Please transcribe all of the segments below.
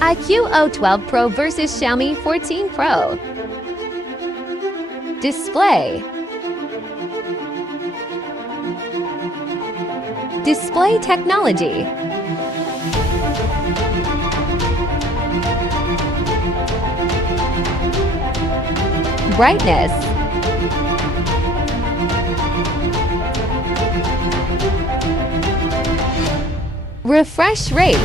iQOO 12 Pro versus Xiaomi 14 Pro. Display. Display technology. Brightness. Refresh rate.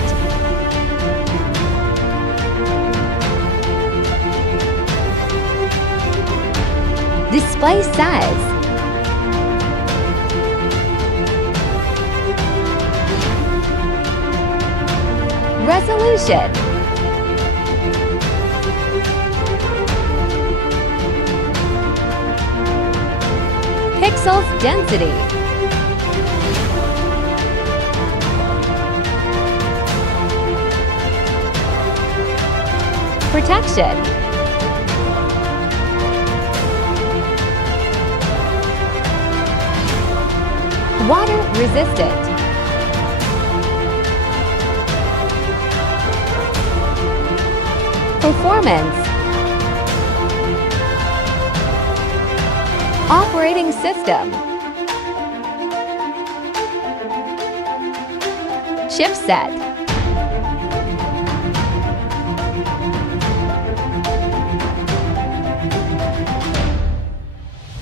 Display size. Resolution. Pixels density. Protection. Water resistant. Performance. Operating system. Chipset.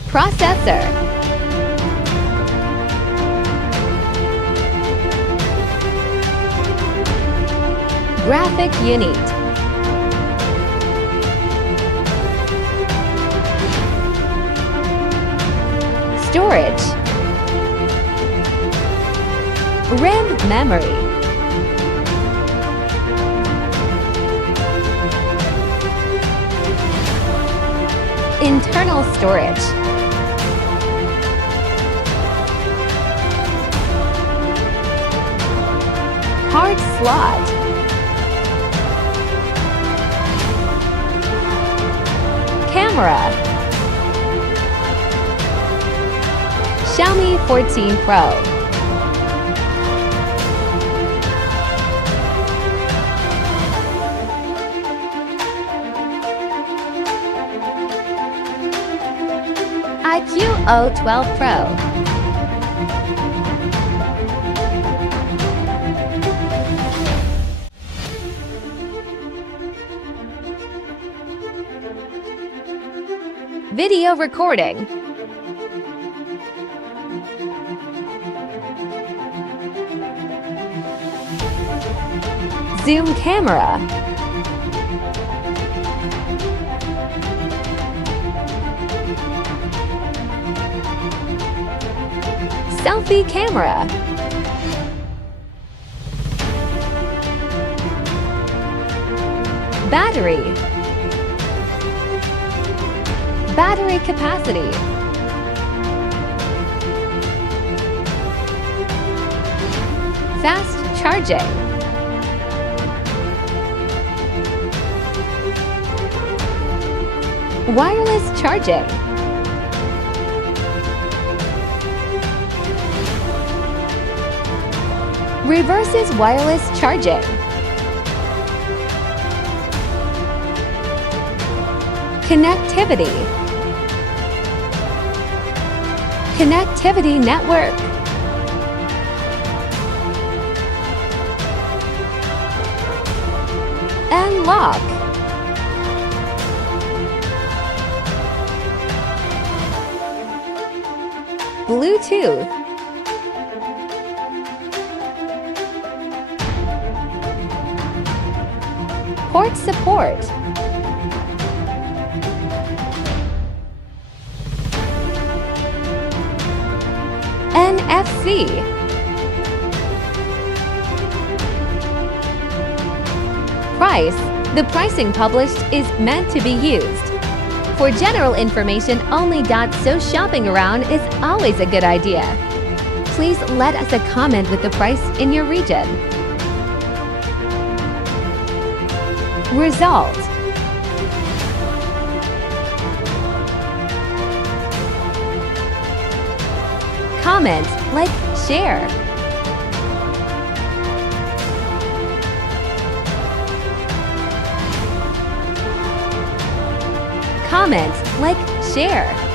Processor. Graphic unit. Storage. RAM memory. Internal storage. Card slot. Camera. Xiaomi 14 Pro. iQOO 12 Pro. Video recording. Zoom camera. Selfie camera. Battery. Battery capacity. Fast charging. Wireless charging. Reverses wireless charging. Connectivity. Connectivity network. Unlock. Bluetooth. Port support. NFC. Price. The pricing published is meant to be used. For general information only, so shopping around is always a good idea. Please let us comment with the price in your region. Result. Comment, like, share. comment, like, share.